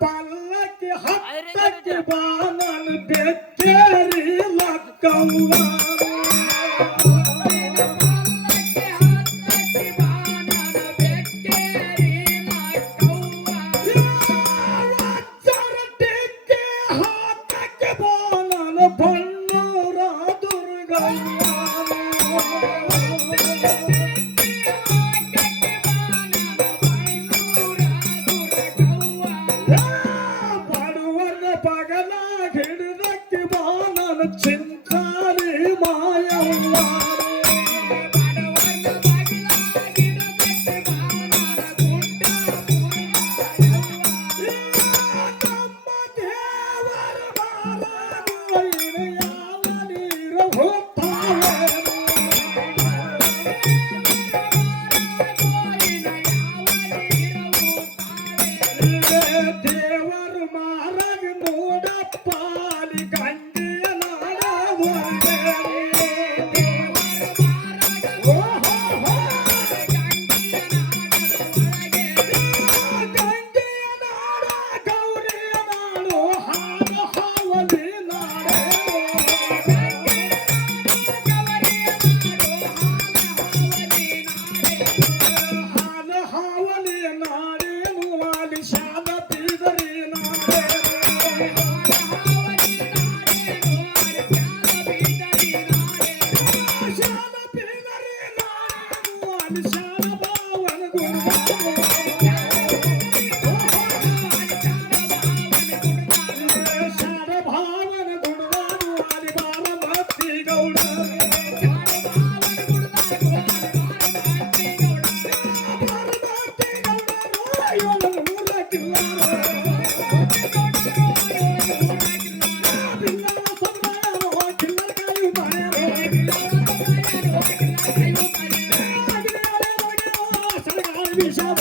ಪಲ್ಲಕ್ಕಿ ಹತ್ತಕ್ಕೆ ಬಾನನ್ ಬೆಚ್ಚೇರಿ ಲಕ್ಕವ್ವ boom. ఎవరు మారని మూడప్పాలి కంట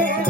Yeah.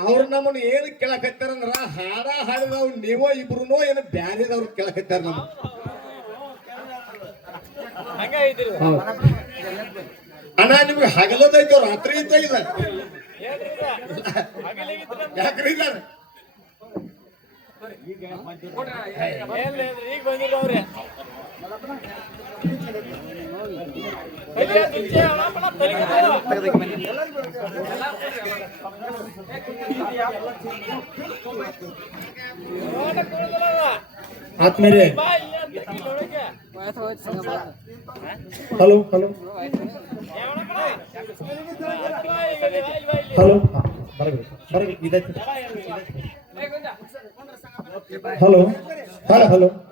ಅವ್ರು ನಮ್ಮನ್ನ ಏನ್ ಕೇಳಕತ್ತಾರಂದ್ರ ಹಾಡ ಹಾಡಿದವ್ ನೀವೋ ಇಬ್ರುನೋ ಏನು ಬ್ಯಾರಿದವ್ರು ಕೇಳಕತ್ತಾರ ನಮ್ಮ ಅಣ್ಣ ನಿಮ್ಗೆ ಹಗಲದೈತೋ ರಾತ್ರಿ ಇದ್ದ ಇಲ್ಲ? ಯಾಕ್ರಿ ಈಗ ಬಂದಿಲ್ಲ हाथ मेरे। Hello hello. हेलो हाँ, हेलो हाँ, हेलो हेलो।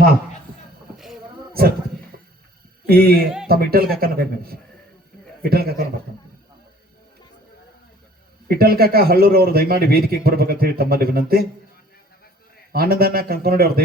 ಹಾ. ಈ ತಮ್ಮ ಇಟಲ್ ಕಾಕನ ಬೇಕು ಇಟಲ್ ಕಾಕನ ಬರ್ತಾನೆ. ಇಟಲ್ ಕಾಕ ಹಳ್ಳೂರು ಅವರು ದಯಮಾಡಿ ವೇದಿಕೆಗೆ ಬರ್ಬೇಕಂತ ಹೇಳಿ ತಮ್ಮಲ್ಲಿ ವಿನಂತಿ. ಆನಂದನ ಕಂಕನೋಡಿ ಅವರು